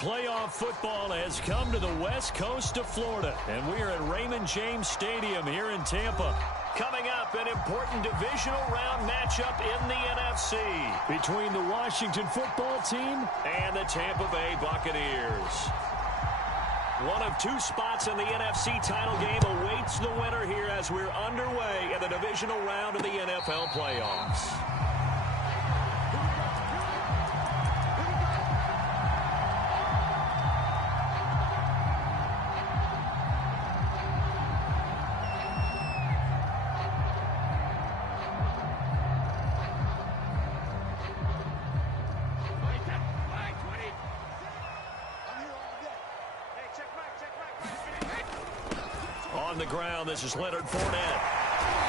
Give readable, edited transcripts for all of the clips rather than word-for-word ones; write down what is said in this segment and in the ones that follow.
Playoff football has come to the west coast of Florida, and we are at Raymond James Stadium here in Tampa. Coming up, an important divisional round matchup in the NFC between the Washington football team and the Tampa Bay Buccaneers. One of two spots in the NFC title game awaits the winner here as we're underway in the divisional round of the NFL playoffs. On the ground, this is Leonard Fournette.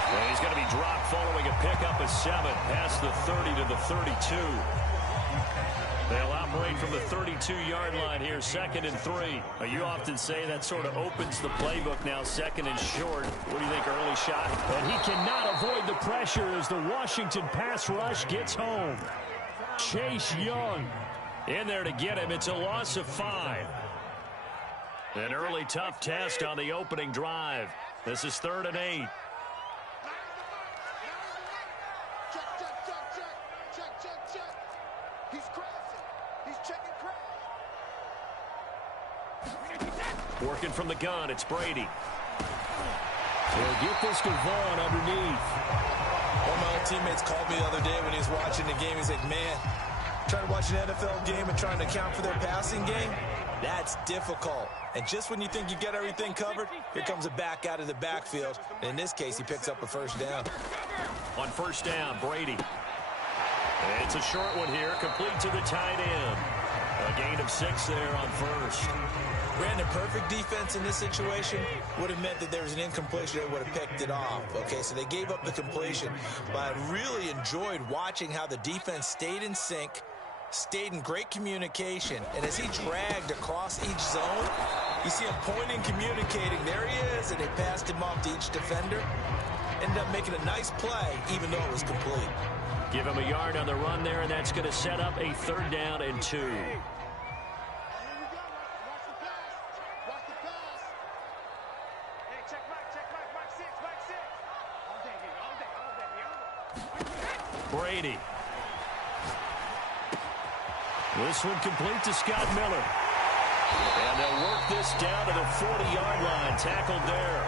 And he's going to be dropped following a pickup of 7 past the 30 to the 32. They'll operate from the 32-yard line here, 2nd and 3. You often say that sort of opens the playbook now, 2nd and short. What do you think, early shot? And he cannot avoid the pressure as the Washington pass rush gets home. Chase Young in there to get him. It's a loss of 5. An early tough test on the opening drive. This is 3rd and 8. He's crossing. He's checking crash. Working from the gun, it's Brady. They'll get this to Vaughn underneath. One of my old teammates called me the other day when he was watching the game. He's like, man, trying to watch an NFL game and trying to account for their passing game, that's difficult. And just when you think you get everything covered, here comes a back out of the backfield. And in this case, he picks up a first down. On first down, Brady. It's a short one here, complete to the tight end. A gain of 6 there on first. Brandon, perfect defense in this situation would have meant that there was an incompletion that would have picked it off. Okay, so they gave up the completion. But I really enjoyed watching how the defense stayed in sync, stayed in great communication, and as he dragged across each zone, you see him pointing, communicating. There he is, and they passed him off to each defender. Ended up making a nice play, even though it was complete. Give him a yard on the run there, and that's going to set up a 3rd down and 2. Brady. This one complete to Scott Miller. And they'll work this down to the 40-yard line. Tackled there.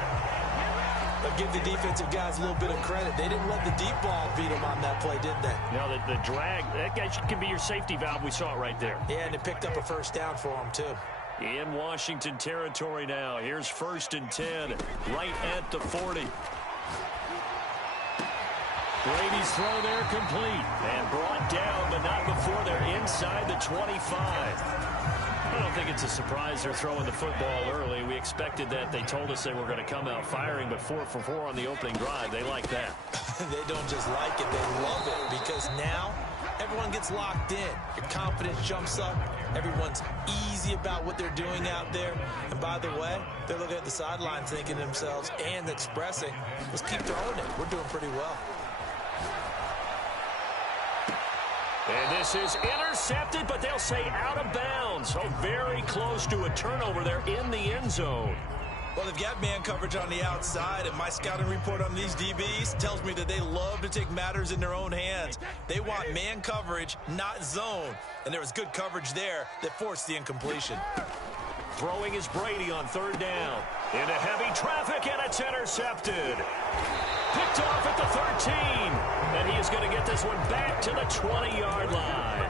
But give the defensive guys a little bit of credit. They didn't let the deep ball beat them on that play, did they? No, the drag, that guy can be your safety valve. We saw it right there. Yeah, and it picked up a first down for him, too. In Washington territory now. Here's 1st and 10, right at the 40. Brady's throw there complete. And brought down, but not before they're inside the 25. I don't think it's a surprise they're throwing the football early. We expected that. They told us they were going to come out firing, but 4 for 4 on the opening drive. They like that. They don't just like it, they love it, because now everyone gets locked in. Your confidence jumps up. Everyone's easy about what they're doing out there. And by the way, they're looking at the sideline thinking to themselves and expressing, let's keep throwing it. We're doing pretty well. And this is intercepted, but they'll say out of bounds. So very close to a turnover there in the end zone. Well, they've got man coverage on the outside, and my scouting report on these DBs tells me that they love to take matters in their own hands. They want man coverage, not zone. And there was good coverage there that forced the incompletion. Throwing is Brady on 3rd down. Into heavy traffic, and it's intercepted. Picked off at the 13. And he is going to get this one back to the 20-yard line.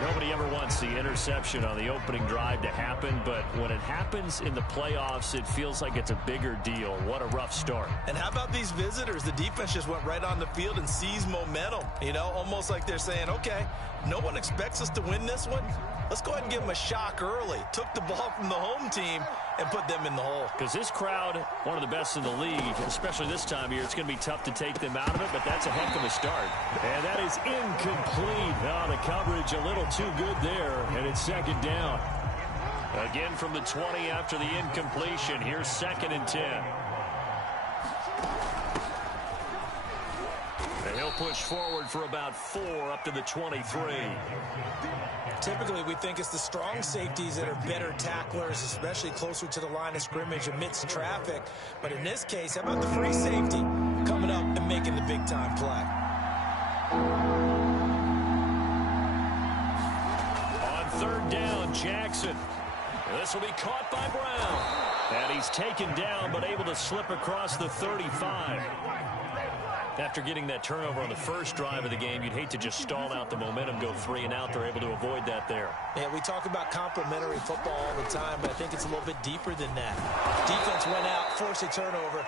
Nobody ever wants the interception on the opening drive to happen, but when it happens in the playoffs, it feels like it's a bigger deal. What a rough start. And how about these visitors? The defense just went right on the field and seized momentum. You know, almost like they're saying, okay, no one expects us to win this one. Let's go ahead and give them a shock early. Took the ball from the home team and put them in the hole. Because this crowd, one of the best in the league, especially this time of year, it's going to be tough to take them out of it, but that's a heck of a start. And that is incomplete. Oh, the coverage a little too good there, and it's 2nd down. Again from the 20 after the incompletion. Here's 2nd and 10. And he'll push forward for about 4 up to the 23. Typically, we think it's the strong safeties that are better tacklers, especially closer to the line of scrimmage amidst traffic. But in this case, how about the free safety coming up and making the big-time play? On third down, Jackson. This will be caught by Brown. And he's taken down, but able to slip across the 35. After getting that turnover on the first drive of the game, you'd hate to just stall out the momentum, go 3 and out. They're able to avoid that there. Yeah, we talk about complementary football all the time, but I think it's a little bit deeper than that. Defense went out, forced a turnover,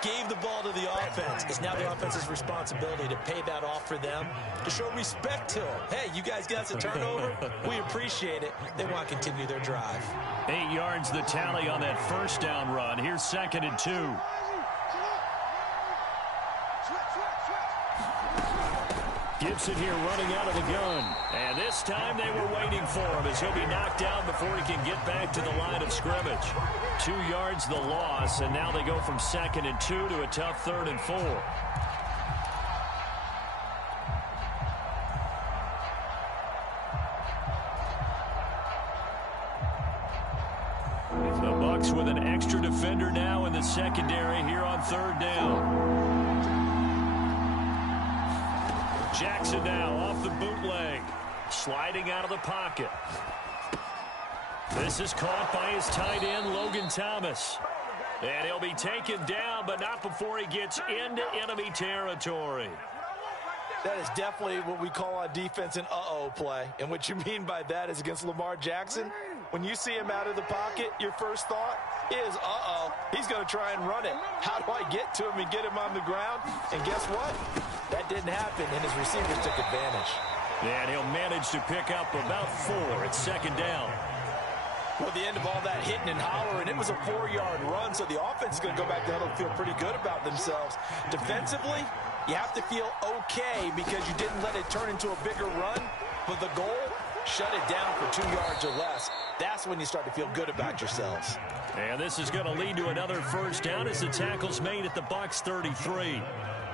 gave the ball to the offense. It's now the offense's responsibility to pay that off for them, to show respect to them. Hey, you guys got the turnover. We appreciate it. They want to continue their drive. 8 yards the tally on that first down run. Here's 2nd and 2. Gibson here running out of the gun. And this time they were waiting for him as he'll be knocked down before he can get back to the line of scrimmage. 2 yards the loss, and now they go from 2nd and 2 to a tough 3rd and 4. The Bucs with an extra defender now in the secondary here on 3rd down. Jackson now off the bootleg, sliding out of the pocket. This is caught by his tight end, Logan Thomas. And he'll be taken down, but not before he gets into enemy territory. That is definitely what we call on defense an uh-oh play. And what you mean by that is against Lamar Jackson, when you see him out of the pocket, your first thought is, uh-oh, he's going to try and run it. How do I get to him and get him on the ground? And guess what? That didn't happen, and his receivers took advantage. And he'll manage to pick up about 4 at 2nd down. Well, the end of all that hitting and hollering, it was a 4-yard run, so the offense is going to go back down and feel pretty good about themselves. Defensively, you have to feel okay because you didn't let it turn into a bigger run, but the goal, shut it down for 2 yards or less. That's when you start to feel good about yourselves. And this is going to lead to another first down as the tackle's made at the Bucs 33.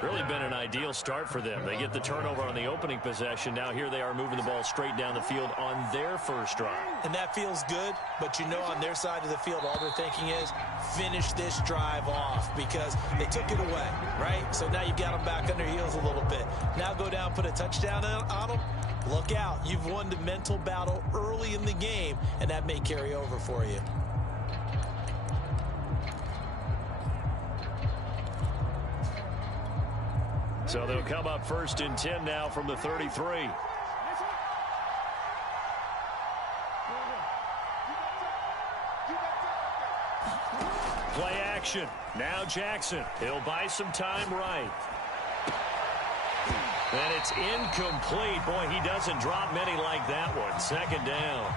Really been an ideal start for them. They get the turnover on the opening possession. Now here they are moving the ball straight down the field on their first drive. And that feels good, but you know on their side of the field all they're thinking is finish this drive off because they took it away, right? So now you've got them back on their heels a little bit. Now go down, put a touchdown on them. Look out. You've won the mental battle early in the game, and that may carry over for you. So they'll come up 1st and 10 now from the 33. Play action. Now Jackson. He'll buy some time right. And it's incomplete. Boy, he doesn't drop many like that one. 2nd down.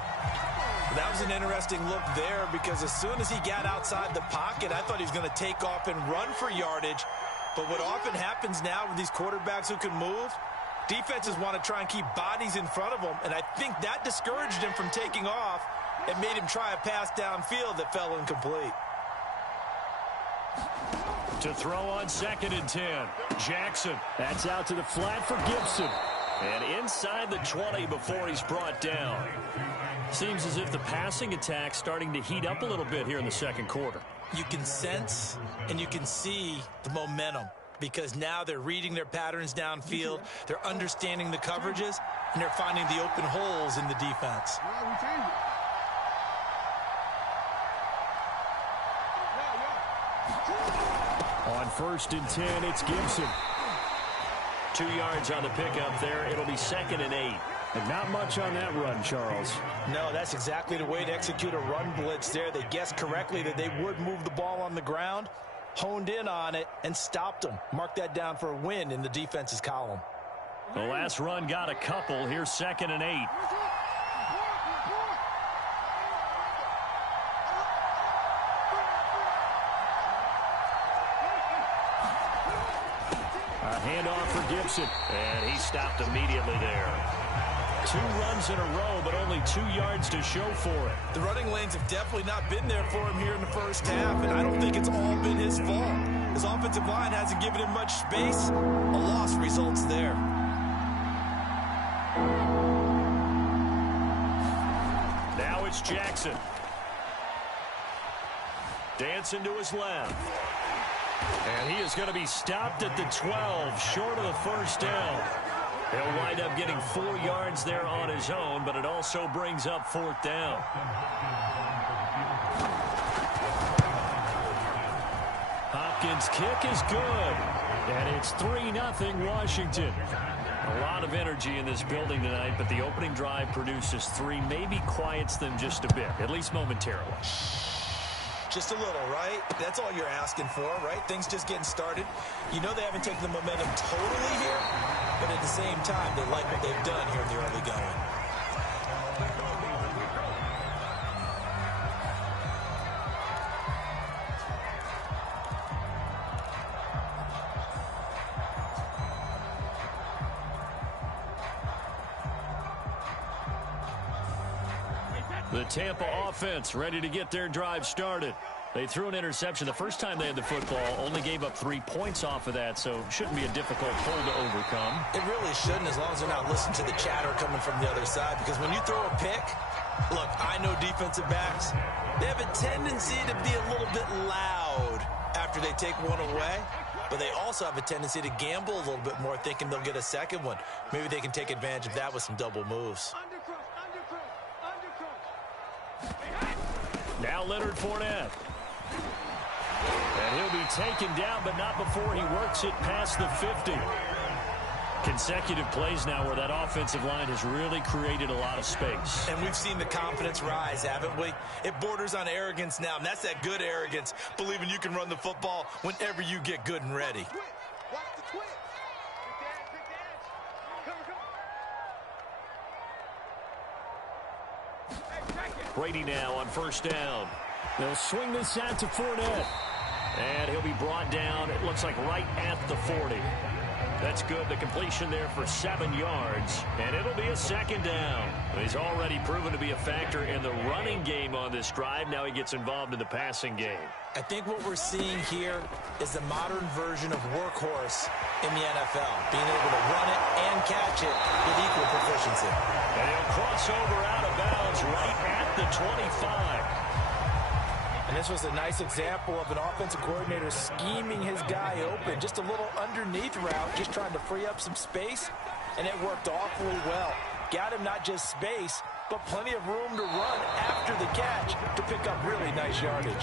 That was an interesting look there because as soon as he got outside the pocket, I thought he was going to take off and run for yardage. But what often happens now with these quarterbacks who can move, defenses want to try and keep bodies in front of them, and I think that discouraged him from taking off and made him try a pass downfield that fell incomplete. To throw on 2nd and 10. Jackson. That's out to the flat for Gibson. And inside the 20 before he's brought down. Seems as if the passing attack's starting to heat up a little bit here in the 2nd quarter. You can sense and you can see the momentum because now they're reading their patterns downfield, they're understanding the coverages, and they're finding the open holes in the defense. On 1st and 10, it's Gibson. 2 yards on the pickup there. It'll be 2nd and 8. And not much on that run, Charles. No, that's exactly the way to execute a run blitz there. They guessed correctly that they would move the ball on the ground, honed in on it, and stopped them. Mark that down for a win in the defense's column. The last run got a couple. Here's 2nd and 8. A handoff for Gibson. And he stopped immediately there. 2 runs in a row, but only 2 yards to show for it. The running lanes have definitely not been there for him here in the first half, and I don't think it's all been his fault. His offensive line hasn't given him much space. A loss results there. Now it's Jackson. Dancing to his left. And he is going to be stopped at the 12, short of the first down. He'll wind up getting 4 yards there on his own, but it also brings up 4th down. Hopkins' kick is good. And it's 3-0 Washington. A lot of energy in this building tonight, but the opening drive produces 3, maybe quiets them just a bit, at least momentarily. Just a little, right? That's all you're asking for, right? Things just getting started. You know they haven't taken the momentum totally here, but at the same time, they like what they've done here in the early going. The Tampa offense ready to get their drive started. They threw an interception the first time they had the football, only gave up 3 points off of that, so shouldn't be a difficult pull to overcome. It really shouldn't, as long as they're not listening to the chatter coming from the other side, because when you throw a pick, look, I know defensive backs, they have a tendency to be a little bit loud after they take one away, but they also have a tendency to gamble a little bit more, thinking they'll get a second one. Maybe they can take advantage of that with some double moves. Now Leonard Fournette. And he'll be taken down, but not before he works it past the 50. Consecutive plays now where that offensive line has really created a lot of space. And we've seen the confidence rise, haven't we? It borders on arrogance now, and that's that good arrogance, believing you can run the football whenever you get good and ready. Watch the twitch. Good dance. Brady now on first down. They'll swing this out to Fournette. And he'll be brought down, it looks like right at the 40. That's good. The completion there for 7 yards. And it'll be a second down. He's already proven to be a factor in the running game on this drive. Now he gets involved in the passing game. I think what we're seeing here is the modern version of workhorse in the NFL. Being able to run it and catch it with equal proficiency. And he'll cross over out of bounds right at the 25. And this was a nice example of an offensive coordinator scheming his guy open. Just a little underneath route, just trying to free up some space. And it worked awfully well. Got him not just space, but plenty of room to run after the catch to pick up really nice yardage.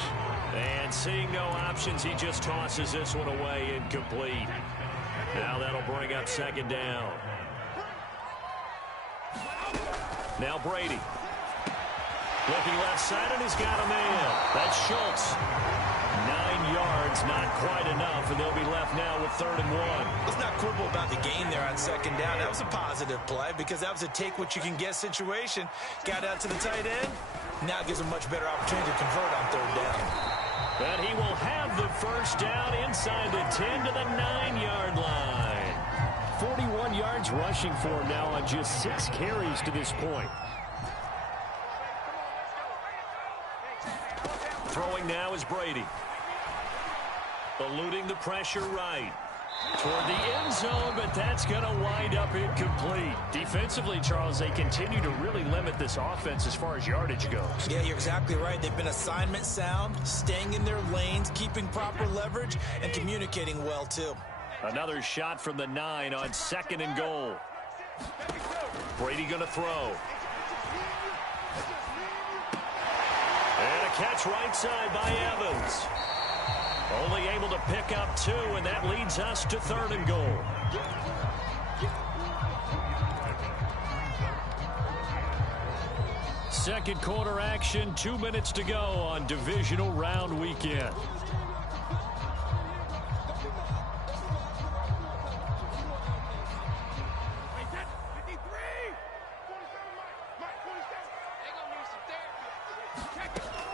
And seeing no options, he just tosses this one away incomplete. Now that'll bring up second down. Now Brady. Looking left side, and he's got a man. That's Schultz. 9 yards, not quite enough, and they'll be left now with 3rd and 1. Let's not quibble about the gain there on second down. That was a positive play because that was a take-what-you-can-get situation. Got out to the tight end. Now it gives him much better opportunity to convert on 3rd down. But he will have the first down inside the 10 to the 9-yard line. 41 yards rushing for him now on just 6 carries to this point. Throwing now is Brady. Eluding the pressure right. Toward the end zone, but that's going to wind up incomplete. Defensively, Charles, they continue to really limit this offense as far as yardage goes. Yeah, you're exactly right. They've been assignment sound, staying in their lanes, keeping proper leverage, and communicating well, too. Another shot from the 9 on 2nd and goal. Brady going to throw. And a catch right side by Evans. Only able to pick up 2, and that leads us to 3rd and goal. Second quarter action, 2 minutes to go on divisional round weekend.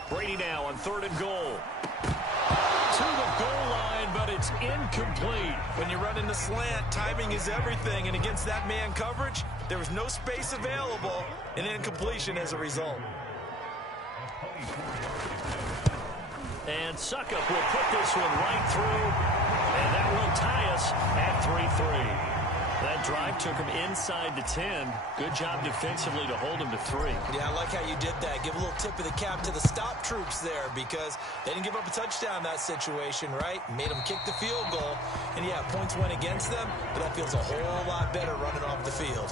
Brady now on 3rd and goal. To the goal line, but it's incomplete. When you run in the slant, timing is everything, and against that man coverage, there was no space available, and incompletion as a result. And Suckup will put this one right through That drive took him inside the 10. Good job defensively to hold him to 3. Yeah, I like how you did that. Give a little tip of the cap to the stop troops there because they didn't give up a touchdown in that situation, right? Made them kick the field goal. And, yeah, points went against them, but that feels a whole lot better running off the field.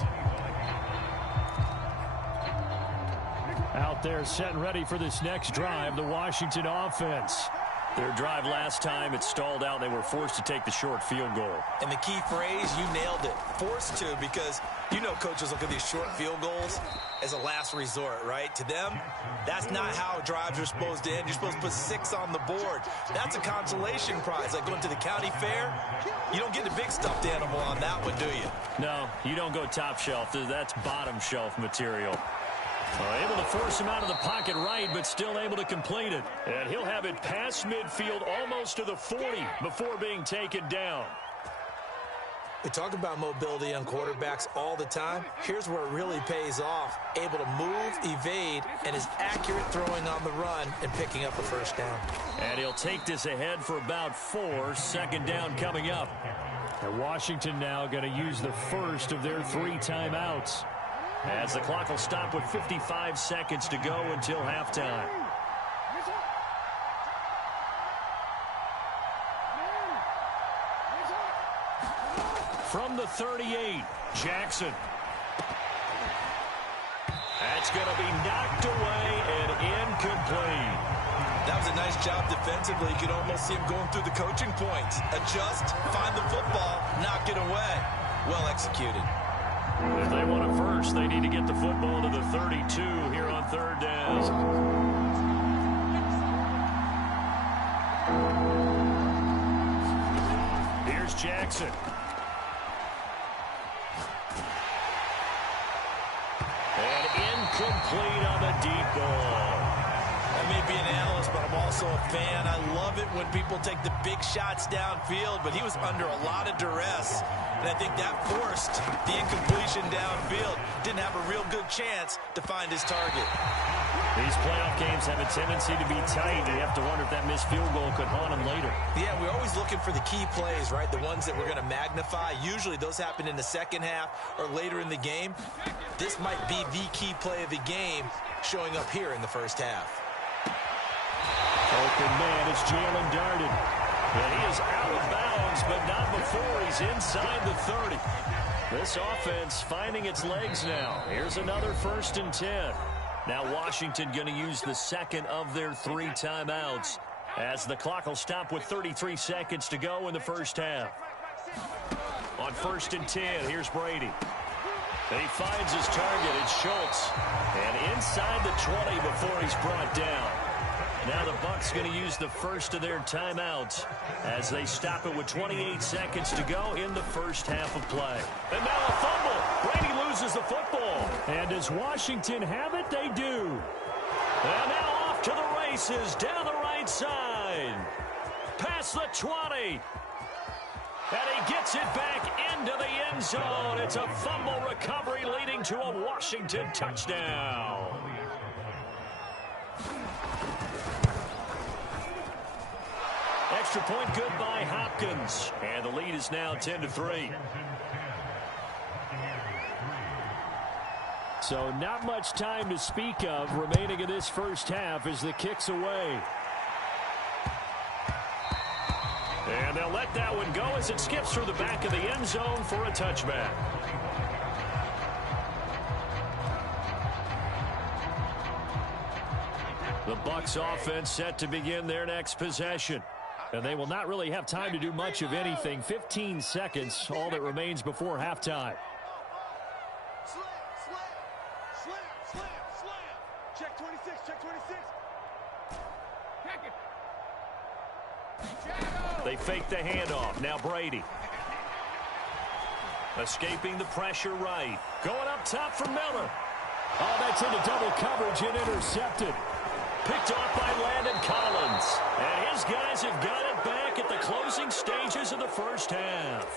Out there set and ready for this next drive, the Washington offense. Their drive last time, it stalled out. They were forced to take the short field goal. And the key phrase, you nailed it. Forced to, because you know coaches look at these short field goals as a last resort, right? To them, that's not how drives are supposed to end. You're supposed to put 6 on the board. That's a consolation prize. Like going to the county fair, you don't get the big stuffed animal on that one, do you? No, you don't go top shelf. That's bottom shelf material. Able to force him out of the pocket right, but still able to complete it. And he'll have it past midfield almost to the 40 before being taken down. We talk about mobility on quarterbacks all the time. Here's where it really pays off. Able to move, evade, and is accurate throwing on the run and picking up a first down. And he'll take this ahead for about 4. Second down coming up. And Washington now going to use the first of their 3 timeouts. As the clock will stop with 55 seconds to go until halftime. From the 38, Jackson. That's going to be knocked away and incomplete. That was a nice job defensively. You could almost see him going through the coaching points. Adjust, find the football, knock it away. Well executed. If they want it first, they need to get the football to the 32 here on third down. Here's Jackson. And incomplete on the deep ball. I may be an analyst, but I'm also a fan. I love it when people take the big shots downfield, but he was under a lot of duress. And I think that forced the incompletion downfield. Didn't have a real good chance to find his target. These playoff games have a tendency to be tight. You have to wonder if that missed field goal could haunt him later. Yeah, we're always looking for the key plays, right? The ones that we're going to magnify. Usually those happen in the second half or later in the game. This might be the key play of the game showing up here in the first half. Open man is Jalen Darden. And he is out of bounds, but not before he's inside the 30. This offense finding its legs now. Here's another 1st and 10. Now Washington going to use the second of their 3 timeouts as the clock will stop with 33 seconds to go in the first half. On 1st and 10, here's Brady. He finds his target. It's Schultz. And inside the 20 before he's brought down. Now the Bucs going to use the first of their timeouts as they stop it with 28 seconds to go in the first half of play. And now a fumble. Brady loses the football. And does Washington have it? They do. And now off to the races down the right side. Past the 20. And he gets it back into the end zone. It's a fumble recovery leading to a Washington touchdown. Extra point good by Hopkins. And the lead is now 10-3. So not much time to speak of remaining in this first half as the kick's away. And they'll let that one go as it skips through the back of the end zone for a touchback. The Bucs offense set to begin their next possession. And they will not really have time to do much of anything. 15 seconds, all that remains before halftime. Slam. Check 26, check 26. They fake the handoff. Now Brady. Escaping the pressure right. Going up top for Miller. Oh, that's into double coverage and intercepted. Picked off by Landon Collins. And his guys have got it back at the closing stages of the first half.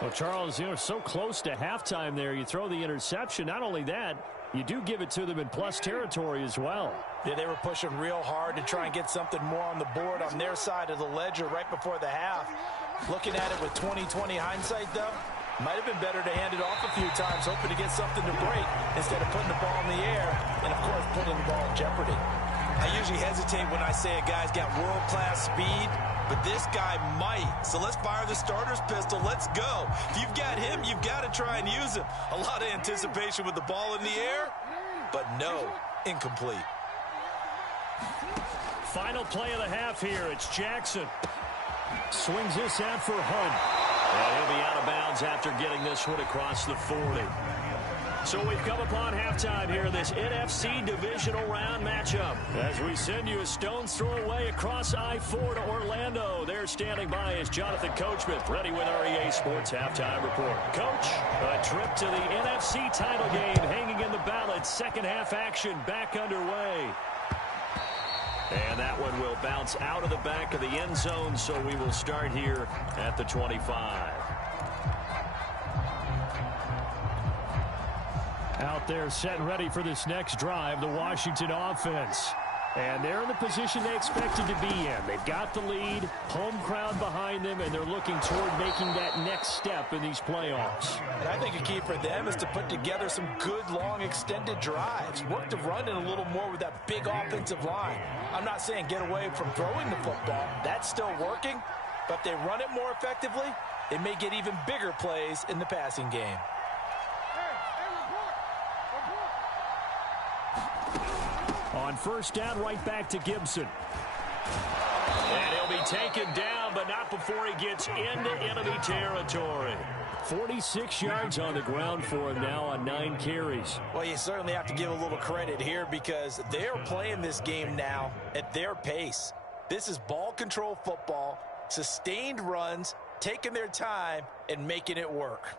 Well, Charles, so close to halftime there. You throw the interception. Not only that, You do give it to them in plus territory as well. Yeah, they were pushing real hard to try and get something more on the board on their side of the ledger right before the half. Looking at it with 20/20 hindsight, though, might have been better to hand it off a few times, hoping to get something to break instead of putting the ball in the air and, of course, putting the ball in jeopardy. I usually hesitate when I say a guy's got world-class speed, but this guy might. So let's fire the starter's pistol. Let's go. If you've got him, you've got to try and use him. A lot of anticipation with the ball in the air, but no, incomplete. Final play of the half here. It's Jackson. Swings this out for Hunt. And he'll be out of bounds after getting this one across the 40. So we've come upon halftime here in this NFC divisional round matchup. As we send you a stone's throw away across I-4 to Orlando. There standing by is Jonathan Coachman, ready with our EA Sports Halftime Report. Coach, a trip to the NFC title game hanging in the balance. Second half action back underway. And that one will bounce out of the back of the end zone, so we will start here at the 25. Out there set and ready for this next drive, the Washington offense. And they're in the position they expected to be in. They've got the lead, home crowd behind them, and they're looking toward making that next step in these playoffs. And I think a key for them is to put together some good, long, extended drives. Work the run in a little more with that big offensive line. I'm not saying get away from throwing the football. That's still working. But if they run it more effectively, it may get even bigger plays in the passing game. On first down, right back to Gibson. And he'll be taken down, but not before he gets into enemy territory. 46 yards on the ground for him now on 9 carries. Well, you certainly have to give a little credit here because they're playing this game now at their pace. This is ball control football, sustained runs, taking their time, and making it work.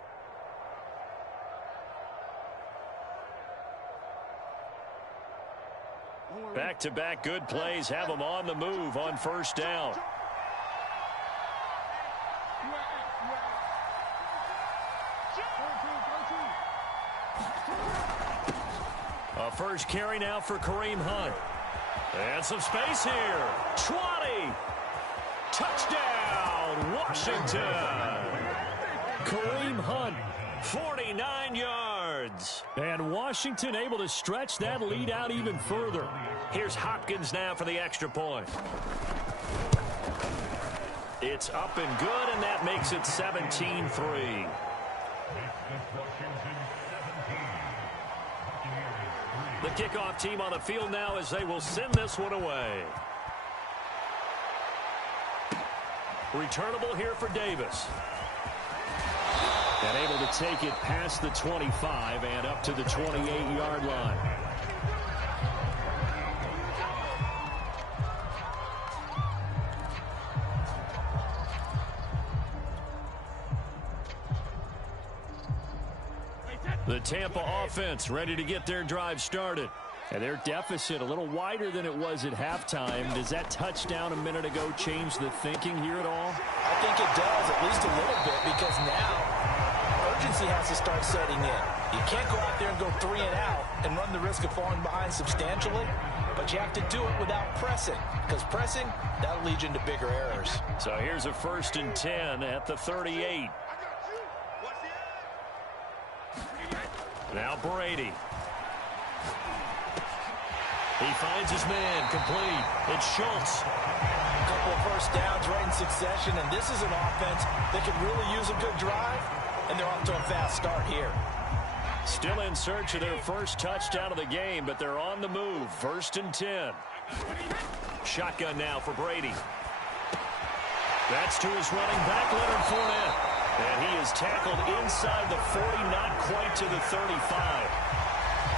Back-to-back good plays have them on the move on first down. A first carry now for Kareem Hunt. And some space here. 20. Touchdown, Washington. Kareem Hunt. 49 yards. And Washington able to stretch that lead out even further. Here's Hopkins now for the extra point. It's up and good, and that makes it 17-3. The kickoff team on the field now as they will send this one away. Returnable here for Davis. And able to take it past the 25 and up to the 28-yard line. The Tampa offense ready to get their drive started. And their deficit a little wider than it was at halftime. Does that touchdown a minute ago change the thinking here at all? I think it does, at least a little bit, because now urgency has to start setting in. You can't go out there and go 3 and out and run the risk of falling behind substantially, but you have to do it without pressing, because pressing, that'll lead you into bigger errors. So here's a 1st and 10 at the 38. Now Brady. He finds his man, complete. It's Schultz. A couple of first downs right in succession, and this is an offense that could really use a good drive, and they're off to a fast start here. Still in search of their first touchdown of the game, but they're on the move. 1st and 10. Shotgun now for Brady. That's to his running back, Leonard Fournette. And he is tackled inside the 40, not quite to the 35.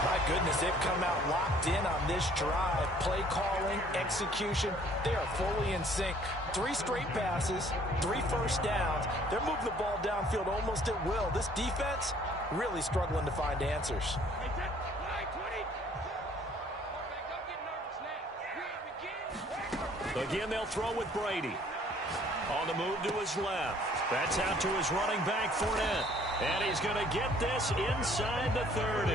My goodness, they've come out locked in on this drive. Play calling, execution, they are fully in sync. 3 straight passes, 3 first downs. They're moving the ball downfield almost at will. This defense really struggling to find answers. Again, they'll throw with Brady. On the move to his left. That's out to his running back, Fournette. And he's going to get this inside the 30.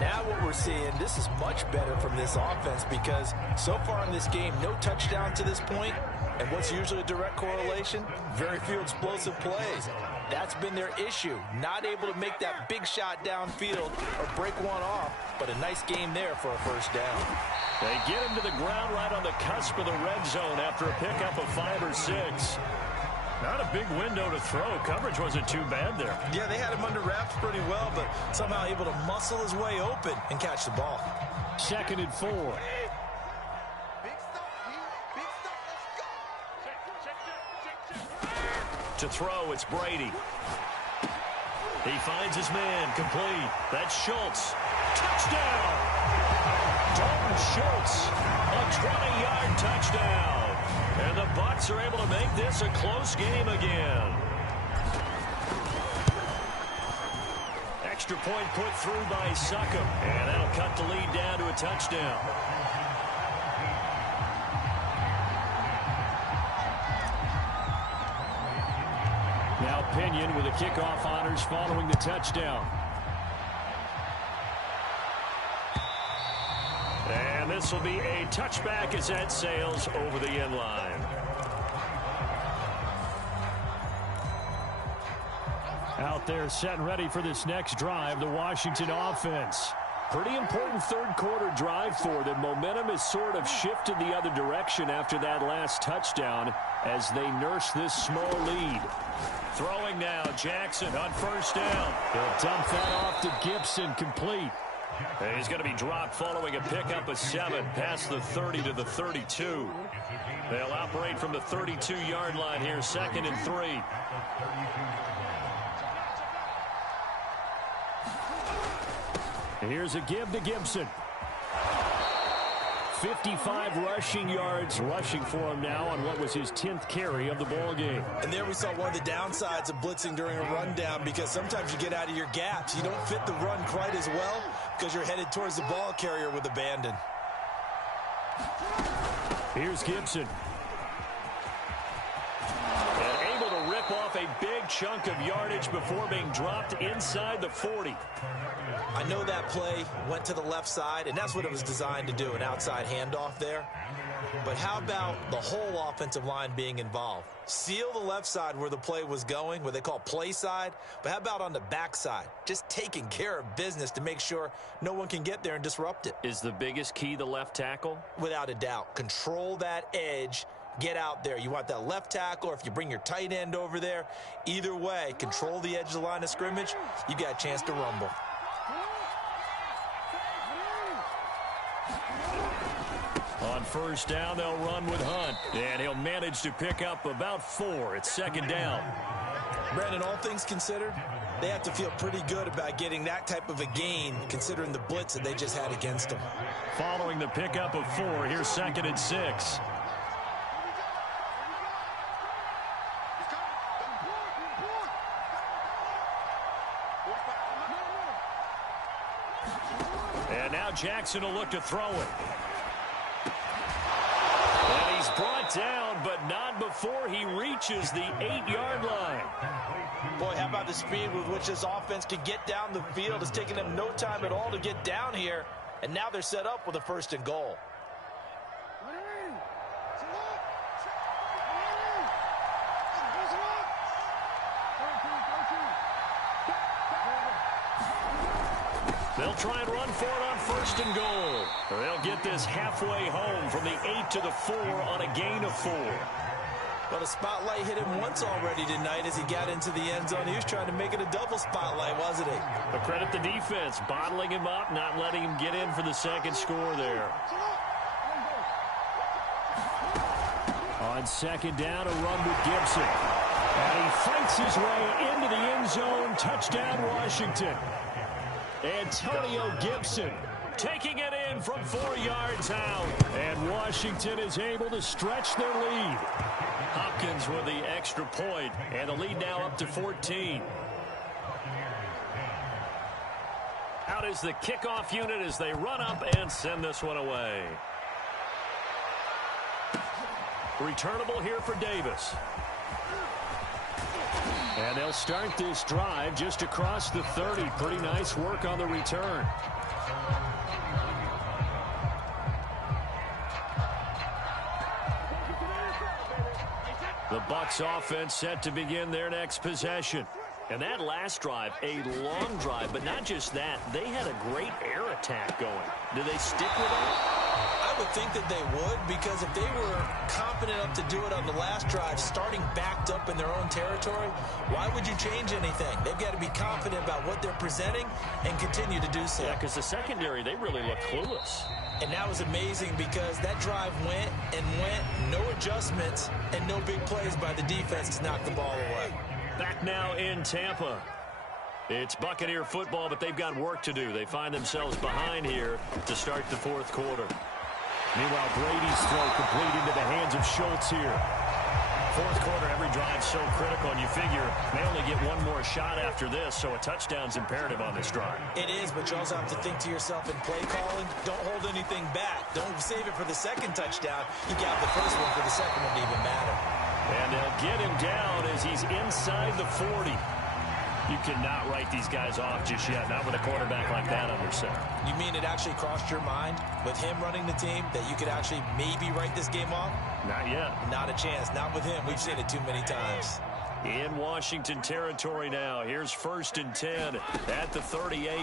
Now what we're seeing, this is much better from this offense because so far in this game, no touchdown to this point. And what's usually a direct correlation? Very few explosive plays. That's been their issue. Not able to make that big shot downfield or break one off, but a nice game there for a first down. They get him to the ground right on the cusp of the red zone after a pickup of 5 or 6. Not a big window to throw. Coverage wasn't too bad there. Yeah, they had him under wraps pretty well, but somehow able to muscle his way open and catch the ball. 2nd and 4. To throw, it's Brady. He finds his man, complete. That's Schultz. Touchdown! Dalton Schultz, a 20-yard touchdown. And the Bucs are able to make this a close game again. Extra point put through by Succop, and that'll cut the lead down to a touchdown. Now Pinion with the kickoff honors following the touchdown. And this will be a touchback as that sails over the end line. Out there set and ready for this next drive, the Washington offense. Pretty important third quarter drive for them. Momentum has sort of shifted the other direction after that last touchdown as they nurse this small lead. Throwing now, Jackson on first down. He'll dump that off to Gibson, complete. And he's going to be dropped following a pickup of 7 past the 30 to the 32. They'll operate from the 32-yard line here, 2nd and 3. Here's a give to Gibson. 55 rushing yards rushing for him now on what was his 10th carry of the ball game. And there we saw one of the downsides of blitzing during a rundown because sometimes you get out of your gaps. You don't fit the run quite as well because you're headed towards the ball carrier with abandon. Here's Gibson. And able to rip off a big chunk of yardage before being dropped inside the 40. I know that play went to the left side, and that's what it was designed to do, an outside handoff there. But how about the whole offensive line being involved? Seal the left side where the play was going, what they call play side, but how about on the back side? Just taking care of business to make sure no one can get there and disrupt it. Is the biggest key the left tackle? Without a doubt. Control that edge. Get out there. You want that left tackle, or if you bring your tight end over there, either way, control the edge of the line of scrimmage, you got a chance to rumble. On first down, they'll run with Hunt, and he'll manage to pick up about 4. It's 2nd down. Brandon, all things considered, they have to feel pretty good about getting that type of a gain considering the blitz that they just had against them. Following the pickup of 4, here's 2nd and 6. And now Jackson will look to throw it. And he's brought down, but not before he reaches the 8-yard line. Boy, how about the speed with which this offense can get down the field? It's taken them no time at all to get down here, and now they're set up with a 1st and goal. They'll try and run for it on 1st and goal. They'll get this halfway home from the 8 to the 4 on a gain of 4. But a spotlight hit him once already tonight as he got into the end zone. He was trying to make it a double spotlight, wasn't he? But credit the defense, bottling him up, not letting him get in for the 2nd score there. On 2nd down, a run with Gibson. And he fights his way into the end zone. Touchdown, Washington. Antonio Gibson taking it in from 4 yards out. And Washington is able to stretch their lead. Hopkins with the extra point, and the lead now up to 14. Out is the kickoff unit as they run up and send this one away. Returnable here for Davis. And they'll start this drive just across the 30. Pretty nice work on the return. The Bucs offense set to begin their next possession. And that last drive, a long drive, but not just that. They had a great air attack going. Do they stick with that? I would think that they would, because if they were confident enough to do it on the last drive, starting backed up in their own territory, why would you change anything? They've got to be confident about what they're presenting and continue to do so. Yeah, because the secondary, they really look clueless. And that was amazing because that drive went and went, no adjustments, and no big plays by the defense to knock the ball away. Back now in Tampa. It's Buccaneer football, but they've got work to do. They find themselves behind here to start the fourth quarter. Meanwhile, Brady's throw complete into the hands of Schultz here. Fourth quarter, every drive so critical, and you figure they only get one more shot after this, so a touchdown's imperative on this drive. It is, but you also have to think to yourself in play calling, don't hold anything back. Don't save it for the second touchdown. You got the first one for the second one to even matter. And they'll get him down as he's inside the 40. You cannot write these guys off just yet, not with a quarterback like that under center. You mean it actually crossed your mind with him running the team that you could actually maybe write this game off? Not yet. Not a chance. Not with him. We've seen it too many times. In Washington territory now. Here's 1st and 10 at the 38.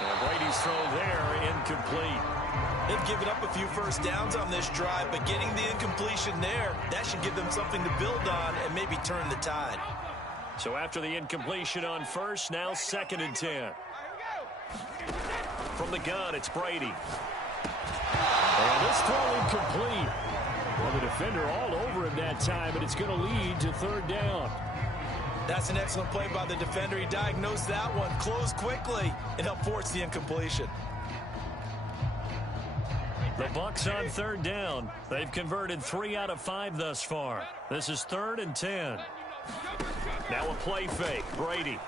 And Brady's throw there, incomplete. They've given up a few first downs on this drive, but getting the incompletion there, that should give them something to build on and maybe turn the tide. So after the incompletion on first, now 2nd and 10. From the gun, it's Brady. And this throw incomplete. Well, the defender all over him that time, but it's going to lead to 3rd down. That's an excellent play by the defender. He diagnosed that one, closed quickly, and helped force the incompletion. The Bucs on 3rd down. They've converted 3 out of 5 thus far. This is 3rd and 10. Now a play fake. Brady.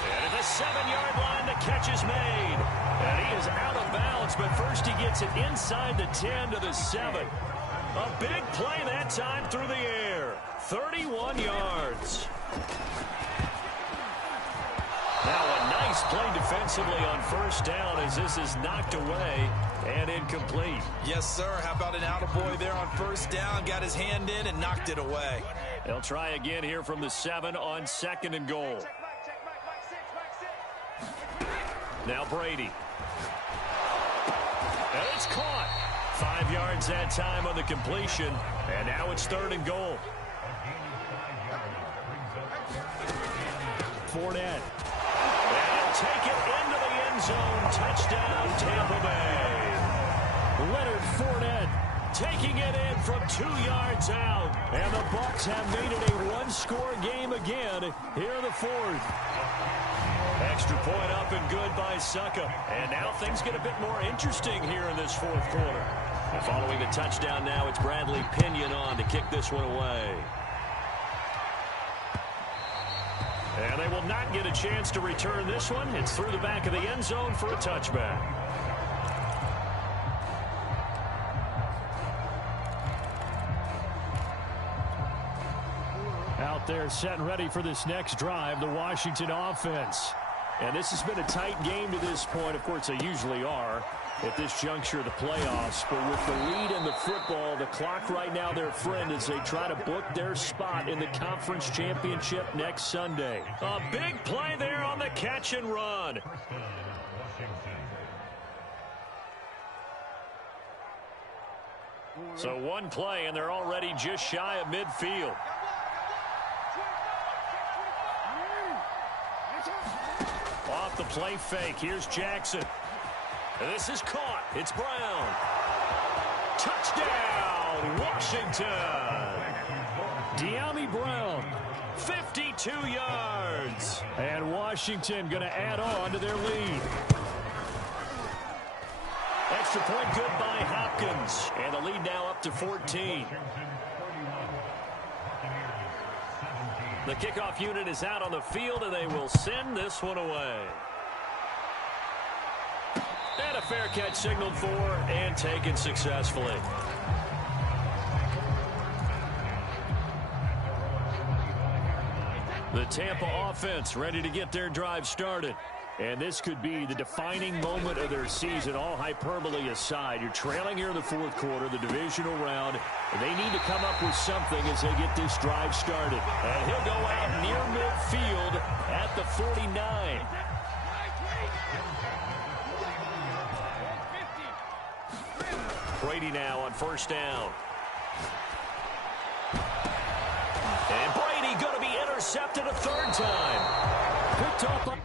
And at the 7-yard line, the catch is made. And he is out of bounds, but first he gets it inside the 10 to the 7. A big play that time through the air. 31 yards. Now a nice play defensively on 1st down as this is knocked away and incomplete. Yes, sir. How about an attaboy there on 1st down? Got his hand in and knocked it away. They'll try again here from the 7 on 2nd and goal. Now Brady. And it's caught. 5 yards that time on the completion. And now it's 3rd and goal. Fournette. Take it into the end zone. Touchdown, Tampa Bay. Leonard Fournette taking it in from 2 yards out. And the Bucs have made it a one-score game again here in the 4th. Extra point up and good by Succa. And now things get a bit more interesting here in this 4th quarter. And following the touchdown now, it's Bradley Pinion on to kick this one away. And they will not get a chance to return this one. It's through the back of the end zone for a touchback. Out there set and ready for this next drive, the Washington offense. And this has been a tight game to this point. Of course, they usually are at this juncture of the playoffs. But with the lead in the football, the clock right now their friend as they try to book their spot in the conference championship next Sunday. A big play there on the catch and run. So one play, and they're already just shy of midfield. Off the play fake, here's Jackson. And this is caught. It's Brown. Touchdown, Washington. De'Ami Brown. 52 yards. And Washington going to add on to their lead. Extra point good by Hopkins. And the lead now up to 14. The kickoff unit is out on the field, and they will send this one away. And a fair catch signaled for and taken successfully. The Tampa offense ready to get their drive started. And this could be the defining moment of their season, all hyperbole aside. You're trailing here in the fourth quarter, the divisional round. And they need to come up with something as they get this drive started. And he'll go out near midfield at the 49. Brady now on first down. And Brady going to be intercepted a third time. Picked up